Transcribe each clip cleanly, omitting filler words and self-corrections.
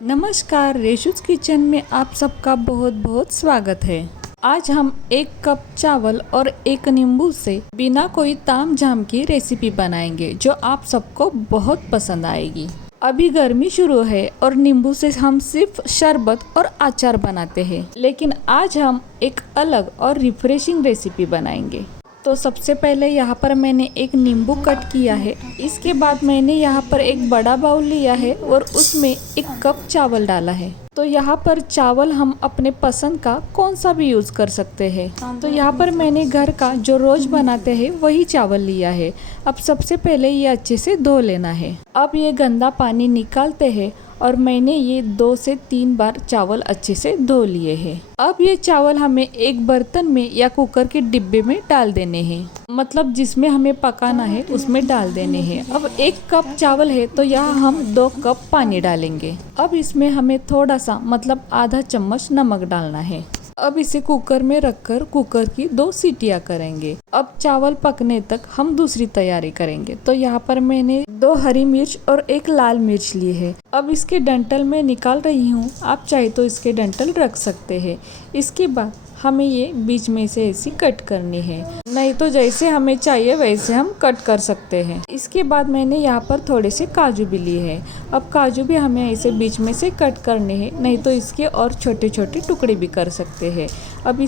नमस्कार, रेशूज़ किचन में आप सबका बहुत बहुत स्वागत है। आज हम 1 कप चावल और 1 नींबू से बिना कोई ताम झाम की रेसिपी बनाएंगे जो आप सबको बहुत पसंद आएगी। अभी गर्मी शुरू है और नींबू से हम सिर्फ शरबत और अचार बनाते हैं, लेकिन आज हम एक अलग और रिफ्रेशिंग रेसिपी बनाएंगे। तो सबसे पहले यहाँ पर मैंने एक नींबू कट किया है। इसके बाद मैंने यहाँ पर एक बड़ा बाउल लिया है और उसमें 1 कप चावल डाला है। तो यहाँ पर चावल हम अपने पसंद का कौन सा भी यूज़ कर सकते हैं। तो यहाँ पर मैंने घर का जो रोज़ बनाते हैं वही चावल लिया है। अब सबसे पहले ये अच्छे से धो लेना है। अब ये गंदा पानी निकालते हैं और मैंने ये 2 से 3 बार चावल अच्छे से धो लिए हैं। अब ये चावल हमें एक बर्तन में या कुकर के डिब्बे में डाल देने हैं, मतलब जिसमें हमें पकाना है उसमें डाल देने हैं। अब 1 कप चावल है तो यहाँ हम 2 कप पानी डालेंगे। अब इसमें हमें थोड़ा सा मतलब आधा चम्मच नमक डालना है। अब इसे कुकर में रखकर कुकर की 2 सीटियां करेंगे। अब चावल पकने तक हम दूसरी तैयारी करेंगे। तो यहाँ पर मैंने 2 हरी मिर्च और 1 लाल मिर्च ली है। अब इसके डंठल में निकाल रही हूँ, आप चाहे तो इसके डंठल रख सकते हैं। इसके बाद हमें ये बीच में से ऐसी कट करनी है, नहीं तो जैसे हमें चाहिए वैसे हम कट कर सकते हैं। इसके बाद मैंने यहाँ पर थोड़े से काजू भी लिए हैं। अब काजू भी हमें ऐसे बीच में से कट करने हैं, नहीं तो इसके और छोटे छोटे टुकड़े भी कर सकते हैं। अब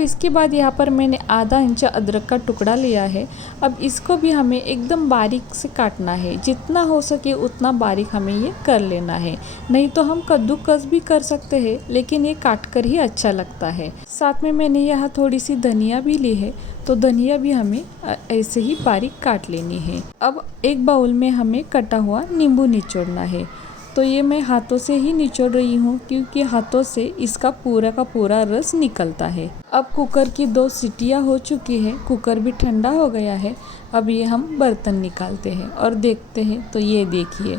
इसके बाद यहाँ पर मैंने आधा इंच अदरक का टुकड़ा लिया है। अब इसको भी हमें एकदम बारीक से काटना है, जितना हो सके उतना बारीक हमें ये कर लेना है। नहीं तो हम कद्दूकस भी कर सकते हैं, लेकिन ये काट कर ही अच्छा लगता है। साथ में मैंने यहाँ थोड़ी सी धनिया भी ली है, तो धनिया भी हमें ऐसे ही बारीक काट लेनी है। अब एक बाउल में हमें कटा हुआ नींबू निचोड़ना है। तो ये मैं हाथों से ही निचोड़ रही हूँ, क्योंकि हाथों से इसका पूरा का पूरा रस निकलता है। अब कुकर की 2 सीटियाँ हो चुकी है, कुकर भी ठंडा हो गया है। अब ये हम बर्तन निकालते हैं और देखते हैं। तो ये देखिए,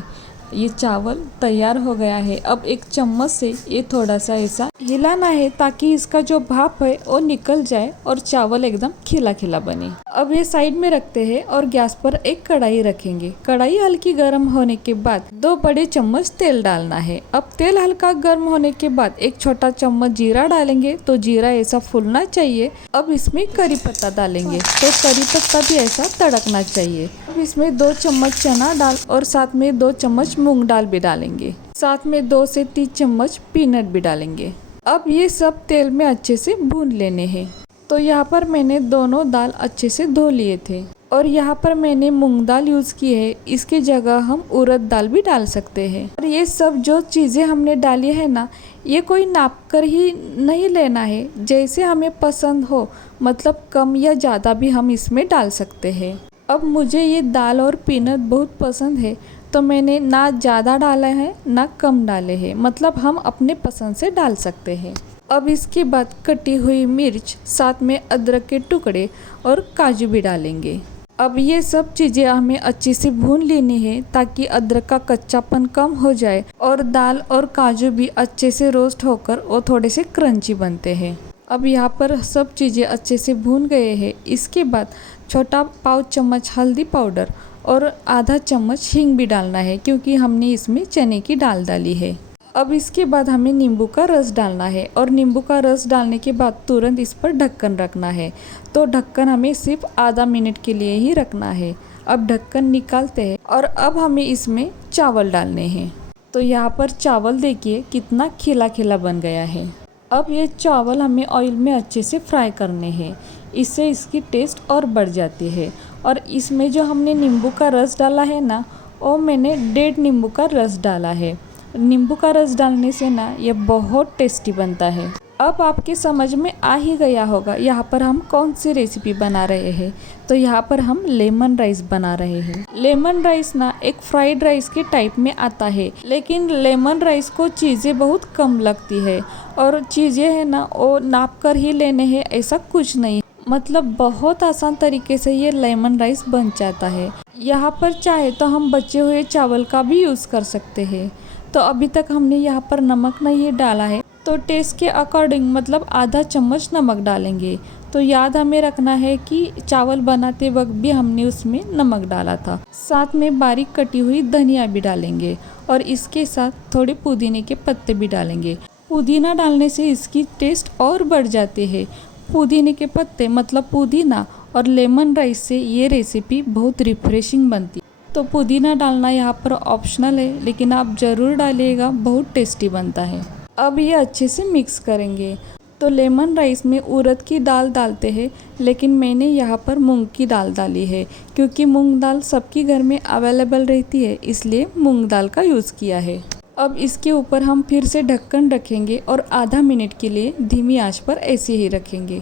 ये चावल तैयार हो गया है। अब एक चम्मच से ये थोड़ा सा ऐसा हिलाना है ताकि इसका जो भाप है वो निकल जाए और चावल एकदम खिला खिला बने। अब ये साइड में रखते हैं और गैस पर एक कढ़ाई रखेंगे। कढ़ाई हल्की गर्म होने के बाद 2 बड़े चम्मच तेल डालना है। अब तेल हल्का गर्म होने के बाद 1 छोटा चम्मच जीरा डालेंगे। तो जीरा ऐसा फूलना चाहिए। अब इसमें करी पत्ता डालेंगे, तो करी पत्ता भी ऐसा तड़कना चाहिए। अब इसमें 2 चम्मच चना दाल और साथ में 2 चम्मच मूंग दाल भी डालेंगे। साथ में 2 से 3 चम्मच पीनट भी डालेंगे। अब ये सब तेल में अच्छे से भून लेने हैं। तो यहाँ पर मैंने दोनों दाल अच्छे से धो लिए थे और यहाँ पर मैंने मूंग दाल यूज़ की है। इसकी जगह हम उड़द दाल भी डाल सकते हैं। और ये सब जो चीज़ें हमने डाली है ना, ये कोई नाप कर ही नहीं लेना है, जैसे हमें पसंद हो, मतलब कम या ज़्यादा भी हम इसमें डाल सकते हैं। अब मुझे ये दाल और पीनट बहुत पसंद है, तो मैंने ना ज़्यादा डाला है ना कम डाले हैं, मतलब हम अपने पसंद से डाल सकते हैं। अब इसके बाद कटी हुई मिर्च, साथ में अदरक के टुकड़े और काजू भी डालेंगे। अब ये सब चीज़ें हमें अच्छे से भून लेनी है ताकि अदरक का कच्चापन कम हो जाए और दाल और काजू भी अच्छे से रोस्ट होकर वो थोड़े से क्रंची बनते हैं। अब यहाँ पर सब चीज़ें अच्छे से भून गए हैं। इसके बाद छोटा पाव चम्मच हल्दी पाउडर और आधा चम्मच हींग भी डालना है, क्योंकि हमने इसमें चने की दाल डाली है। अब इसके बाद हमें नींबू का रस डालना है और नींबू का रस डालने के बाद तुरंत इस पर ढक्कन रखना है। तो ढक्कन हमें सिर्फ आधा मिनट के लिए ही रखना है। अब ढक्कन निकालते हैं और अब हमें इसमें चावल डालने हैं। तो यहाँ पर चावल देखिए कितना खिला खिला बन गया है। अब ये चावल हमें ऑयल में अच्छे से फ्राई करने हैं, इससे इसकी टेस्ट और बढ़ जाती है। और इसमें जो हमने नींबू का रस डाला है ना, वो मैंने 1.5 नींबू का रस डाला है। नींबू का रस डालने से ना ये बहुत टेस्टी बनता है। अब आपके समझ में आ ही गया होगा यहाँ पर हम कौन सी रेसिपी बना रहे हैं। तो यहाँ पर हम लेमन राइस बना रहे हैं। लेमन राइस ना एक फ्राइड राइस के टाइप में आता है, लेकिन लेमन राइस को चीज़ें बहुत कम लगती है और चीज़ें है ना वो नाप कर ही लेने हैं, ऐसा कुछ नहीं। मतलब बहुत आसान तरीके से ये लेमन राइस बन जाता है। यहाँ पर चाहे तो हम बचे हुए चावल का भी यूज़ कर सकते हैं। तो अभी तक हमने यहाँ पर नमक नहीं डाला है, तो टेस्ट के अकॉर्डिंग मतलब आधा चम्मच नमक डालेंगे। तो याद हमें रखना है कि चावल बनाते वक्त भी हमने उसमें नमक डाला था। साथ में बारीक कटी हुई धनिया भी डालेंगे और इसके साथ थोड़े पुदीने के पत्ते भी डालेंगे। पुदीना डालने से इसकी टेस्ट और बढ़ जाती है। पुदीने के पत्ते मतलब पुदीना और लेमन राइस से ये रेसिपी बहुत रिफ्रेशिंग बनती है। तो पुदीना डालना यहाँ पर ऑप्शनल है, लेकिन आप ज़रूर डालिएगा, बहुत टेस्टी बनता है। अब ये अच्छे से मिक्स करेंगे। तो लेमन राइस में उड़द की दाल डालते हैं, लेकिन मैंने यहाँ पर मूंग की दाल डाली है क्योंकि मूंग दाल सबके घर में अवेलेबल रहती है, इसलिए मूंग दाल का यूज़ किया है। अब इसके ऊपर हम फिर से ढक्कन रखेंगे और आधा मिनट के लिए धीमी आंच पर ऐसे ही रखेंगे।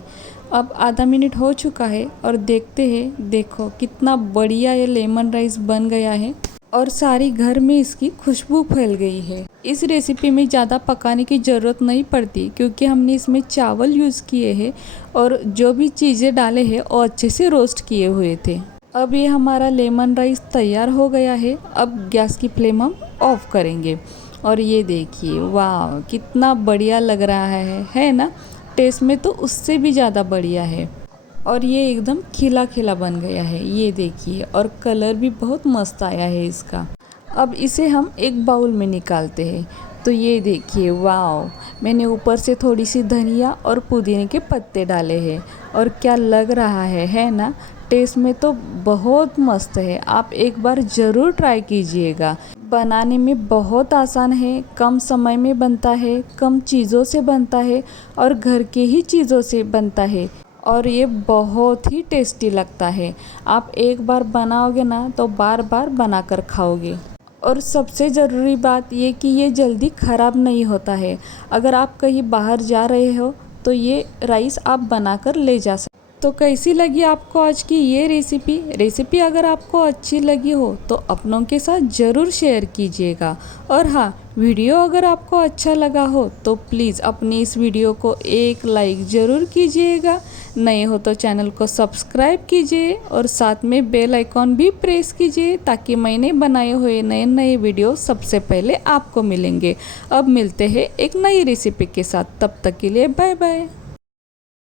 अब आधा मिनट हो चुका है और देखते हैं, देखो कितना बढ़िया ये लेमन राइस बन गया है और सारी घर में इसकी खुशबू फैल गई है। इस रेसिपी में ज़्यादा पकाने की ज़रूरत नहीं पड़ती क्योंकि हमने इसमें चावल यूज़ किए हैं और जो भी चीज़ें डाले हैं वो अच्छे से रोस्ट किए हुए थे। अब ये हमारा लेमन राइस तैयार हो गया है। अब गैस की फ्लेम हम ऑफ करेंगे और ये देखिए, वाह कितना बढ़िया लग रहा है ना। टेस्ट में तो उससे भी ज़्यादा बढ़िया है और ये एकदम खिला खिला बन गया है, ये देखिए, और कलर भी बहुत मस्त आया है इसका। अब इसे हम एक बाउल में निकालते हैं। तो ये देखिए, वाह मैंने ऊपर से थोड़ी सी धनिया और पुदीने के पत्ते डाले हैं और क्या लग रहा है ना। टेस्ट में तो बहुत मस्त है। आप एक बार ज़रूर ट्राई कीजिएगा। बनाने में बहुत आसान है, कम समय में बनता है, कम चीज़ों से बनता है और घर के ही चीज़ों से बनता है और ये बहुत ही टेस्टी लगता है। आप एक बार बनाओगे ना तो बार बार बनाकर खाओगे। और सबसे ज़रूरी बात ये कि ये जल्दी ख़राब नहीं होता है। अगर आप कहीं बाहर जा रहे हो तो ये राइस आप बनाकर ले जा सकते। तो कैसी लगी आपको आज की ये रेसिपी अगर आपको अच्छी लगी हो तो अपनों के साथ ज़रूर शेयर कीजिएगा। और हाँ, वीडियो अगर आपको अच्छा लगा हो तो प्लीज़ अपनी इस वीडियो को एक लाइक ज़रूर कीजिएगा। नए हो तो चैनल को सब्सक्राइब कीजिए और साथ में बेल आइकॉन भी प्रेस कीजिए ताकि मैंने बनाए हुए नए नए वीडियो सबसे पहले आपको मिलेंगे। अब मिलते हैं एक नई रेसिपी के साथ, तब तक के लिए बाय बाय।